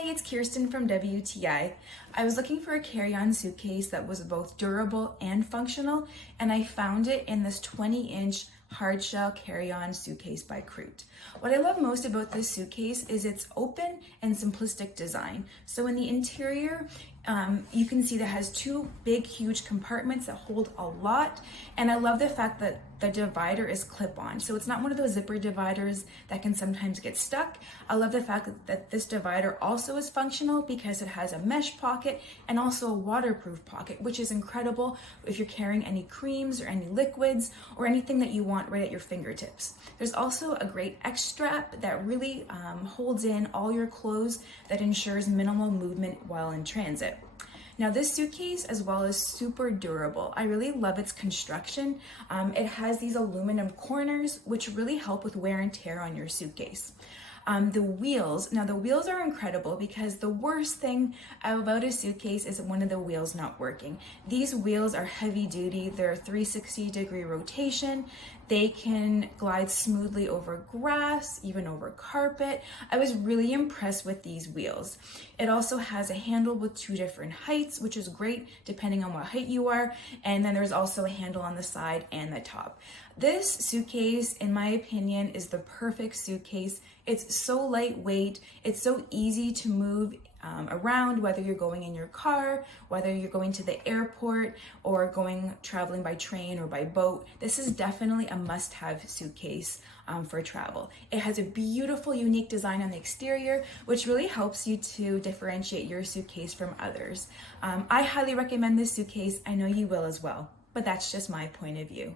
Hi, it's Kirsten from WTI. I was looking for a carry-on suitcase that was both durable and functional, and I found it in this 20-inch hardshell carry-on suitcase by Krute. What I love most about this suitcase is its open and simplistic design. So in the interior, you can see that it has two big, huge compartments that hold a lot, and I love the fact that the divider is clip-on. So it's not one of those zipper dividers that can sometimes get stuck. I love the fact that this divider also is functional because it has a mesh pocket and also a waterproof pocket, which is incredible if you're carrying any creams or any liquids or anything that you want right at your fingertips. There's also a great X strap that really holds in all your clothes that ensures minimal movement while in transit. Now this suitcase as well is super durable. I really love its construction. It has these aluminum corners which really help with wear and tear on your suitcase. The wheels are incredible because the worst thing about a suitcase is one of the wheels not working. These wheels are heavy duty, they're 360-degree rotation, they can glide smoothly over grass, even over carpet. I was really impressed with these wheels. It also has a handle with two different heights, which is great depending on what height you are, and then there's also a handle on the side and the top. This suitcase, in my opinion, is the perfect suitcase. It's so lightweight, it's so easy to move around, whether you're going in your car, whether you're going to the airport, or traveling by train or by boat. This is definitely a must-have suitcase for travel. It has a beautiful, unique design on the exterior, which really helps you to differentiate your suitcase from others. I highly recommend this suitcase. I know you will as well, but that's just my point of view.